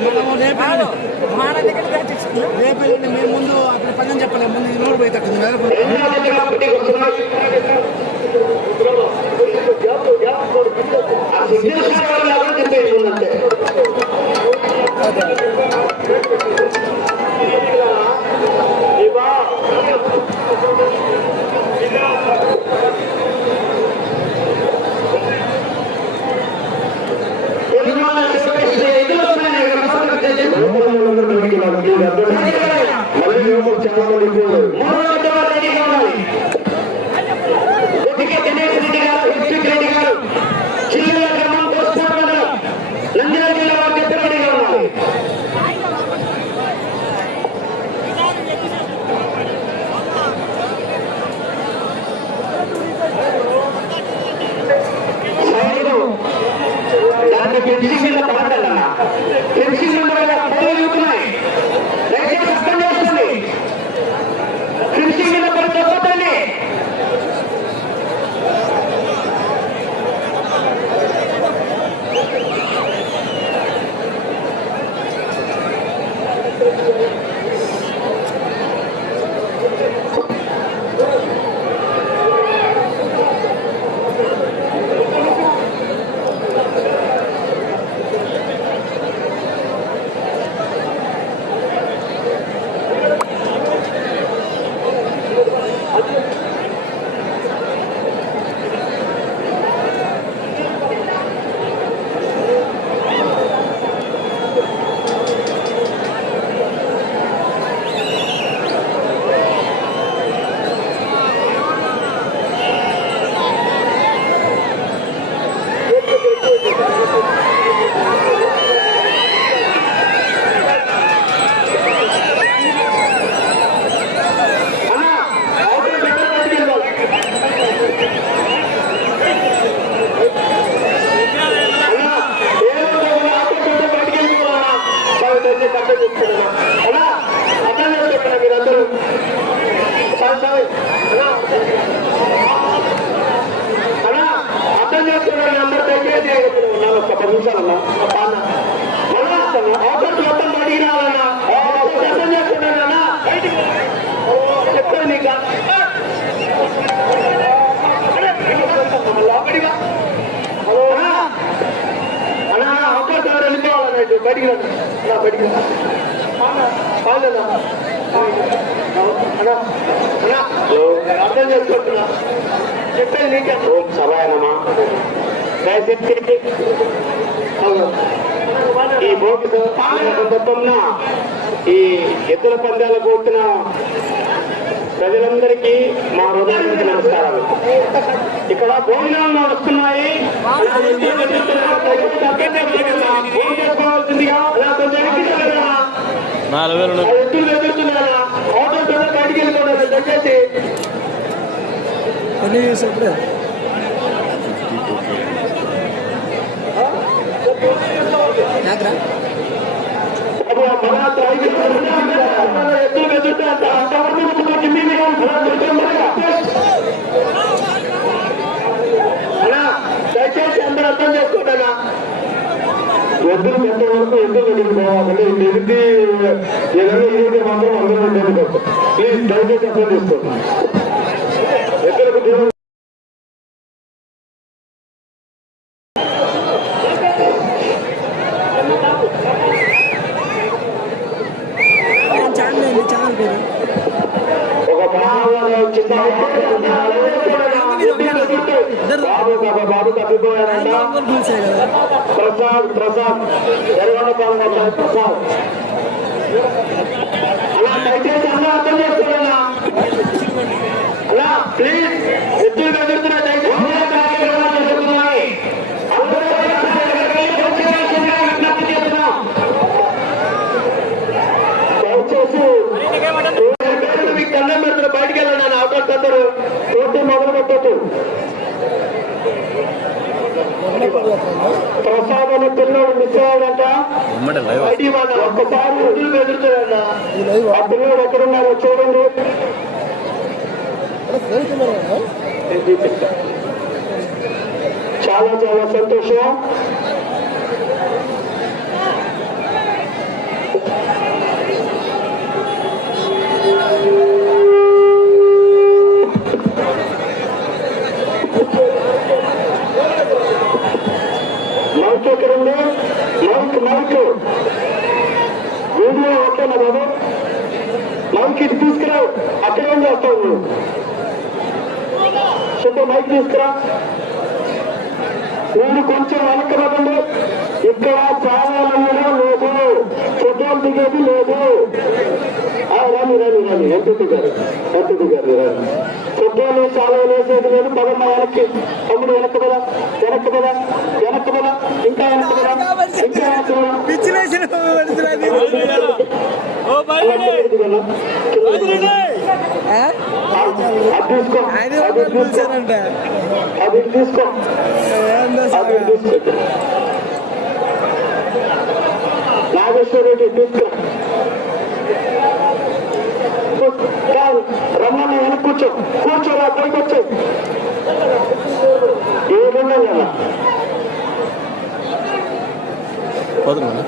మనము రేపు రేపు వెళ్ళండి మేము ముందు అక్కడ పని చెప్పలేము. ముందు ఈ నోరు పోయి తగ్గింది వేరే బయటికి రండి. అన్నా బయటికి రా. కాదన్నా అన్నా అన్నా అర్థం చేసుకుంటున్నా. చెప్పేది నీకే. ఓం సభాయనమా దయచేసి ఈ బోర్డు ఈ ఎద్దుల పందాలకు వచ్చిన ప్రజలందరికీ మా హృదయానికి నమస్కారాలు. ఇక్కడ భోజనాలు నడుస్తున్నాయి భోజనం చేసుకోవాల్సిందిగా అలా కొంచెం వెనక్కి జరగరా? నాలుగు వేలు ఆ ఎత్తులు ఎదుగుతున్నారా ఆటో డ్రైవర్ బయటికి వెళ్ళిపోవాలి దయచేసి పని చేసేప్పుడే నాకురా అప్పుడు ఆ మగ ఐదు ఎత్తులు ఎదుగుతా అంత అంతవరకు కింది అలా దయచేసి అందరూ అర్థం చేసుకుంటానా ఎంతవరకు ఏదైనా ఇదైతే మాత్రం అందరూ ఇబ్బంది ప్లీజ్ దయచేసి అర్థం చేసుకోండి. ఎద్దులకు దూరం బాబు తప్పిపోయారంట ప్రసాద్ ప్రసాద్ ఎరగొండ పాలన ప్రసాద్. ప్లీజ్ ఎత్తులు ఎదురుతున్నా దయచేసి కార్యక్రమాలు అందరూ మొదలు పెట్టచ్చు ప్రసాద్ అనే పిల్లడు మిస్ అయ్యాడంట ఉమ్మడి లైవ్ ఐడి వాళ్ళ ఒక్కసారి ఎదురు బెదురుతాడన్న ఆ పిల్లడు ఎక్కడున్నారో చూడండి. చాలా చాలా సంతోషం మైక్ ఎక్కడ ఉంది మైక్ మైక్ వీడియో ఓకేనా బాబు మైక్ ఇటు తీసుకురా అక్కడ ఏం చేస్తావు నువ్వు చెప్పు మైక్ తీసుకురా మీరు కొంచెం వెనక్కి పడండి ఇక్కడ చాలా మందిలో లేదు. ఫోటోలు దిగేది లేదు. రాని రాని రాని ఎంపీ గారు ఎంపీ గారు రాని ఫోటోలు చాలా వేసేది లేదు. పదమ్మ వెనక్కి. తమ్ముడు పద వెనక్కి పద ఇంకా వెనక్కి పద ఇంకా వెనక్కి పద పిచ్చిలేసిన ఆయన పిలిచారంట నాగేశ్వర రెడ్డి కాదు, రమ్మన్న వెనక్కి కూర్చో కూర్చోరా పైకి కదా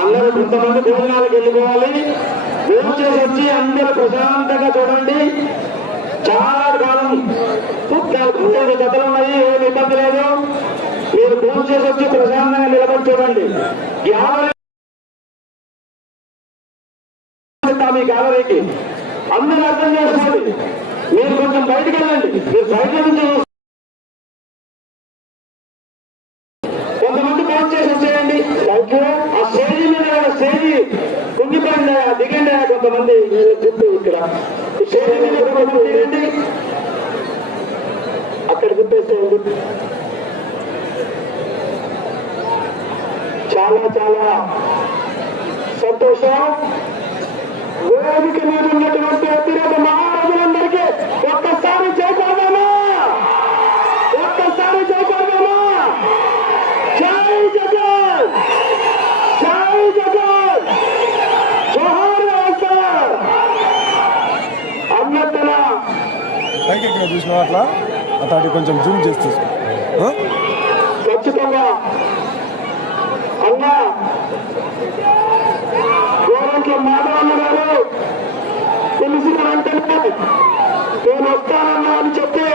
అందరూ కొంతమంది భోజనాలకు వెళ్ళిపోవాలి. భోజనాలు వచ్చి అందరూ ప్రశాంతంగా చూడండి. చాలా కాలం పుట్టాలు పూర్తి జతలు ఉన్నాయి ఏమి ఇబ్బంది లేదు. మీరు భోజనం చేసి వచ్చి ప్రశాంతంగా నిలబడి చూడండి మీ గ్యాలరీకి. అందరూ అర్థం చేసుకోండి. మీరు కొంచెం బయటకు వెళ్ళండి. మీరు బయట నుంచి కొంతమంది ఫోన్ చేసి వచ్చేయండి. ఆ స్టేజీ మీద కూడా స్టేజీ కుంగిపోయింది? దిగండి కొంతమంది. గుర్తు ఇక్కడ. ఈ స్టేజీ మీద దిగండి. అక్కడ గుర్తేసేయండి చాలా చాలా సంతోషం. వేదిక మీద ఉన్నటువంటి అతిరేక మహారాజులందరికీ ఒక్కసారి చేపడదామా ఒక్కసారి చేపడదామా జై జగన్! జై జగన్! జోహార్ వైఎస్ఆర్ అన్నతన! పైకి ఎక్కడ చూసినావు అట్లా అతడి కొంచెం జూమ్ చేసి తీసుకో ఆ? ఖచ్చితంగా అన్న గోరంట్ల మాధవన్న గారు తెలిసిన వెంటనే నేను వస్తానన్నా అని చెప్పి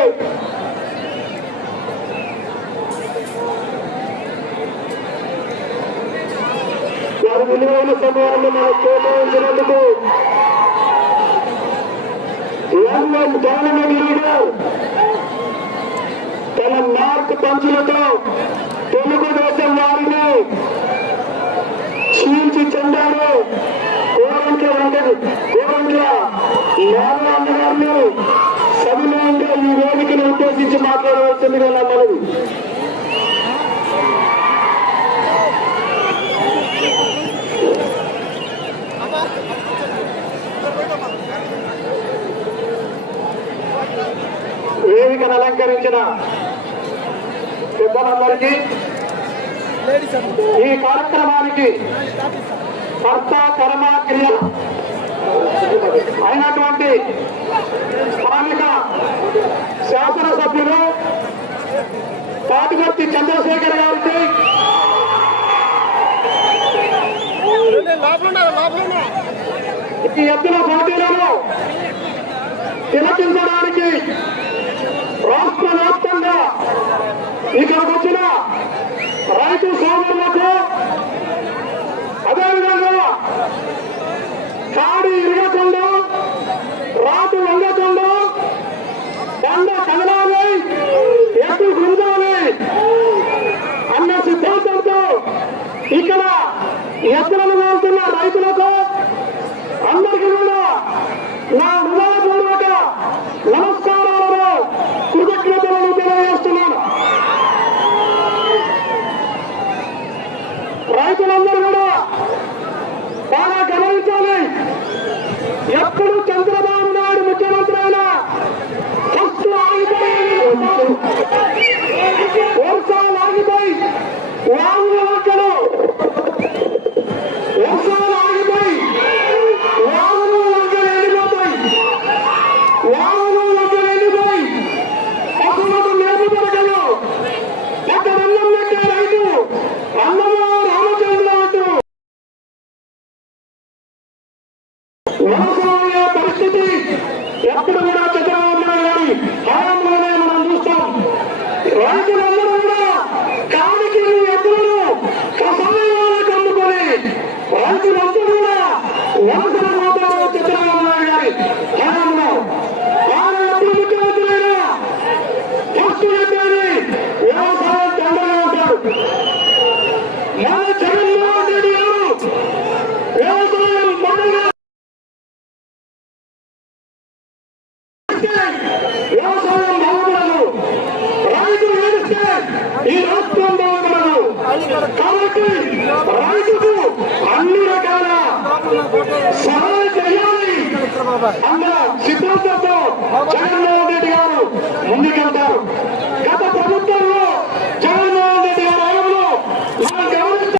వారి విలువైన సమయాన్ని మనకు కేటాయించినందుకు లండన్ గవర్నమెంట్ లీడర్ తన మార్క్ పంచులతో తెలుగుదేశం వారిని చీల్చి చెందారు. కోరంట్ల వెంకట నారాయణ గారిని సవినయంగా ఈ వేదికను ఉద్దేశించి మాట్లాడవలసిందిగా నా మనవి వేదికను అలంకరించిన పెద్దలందరికీ ఈ కార్యక్రమానికి కర్త కర్మ క్రియ. అయినటువంటి స్థానిక శాసనసభ్యులు పాటుగర్తి చంద్రశేఖర్ గారికి ఈ ఎత్తుల పోటీలను తిలకించడానికి రాష్ట్ర వ్యాప్తంగా ఇక్కడికి వచ్చిన Lázaro సిద్ధాంతంతో జగన్మోహన్ రెడ్డి గారు ముందుకెళ్తారు. గత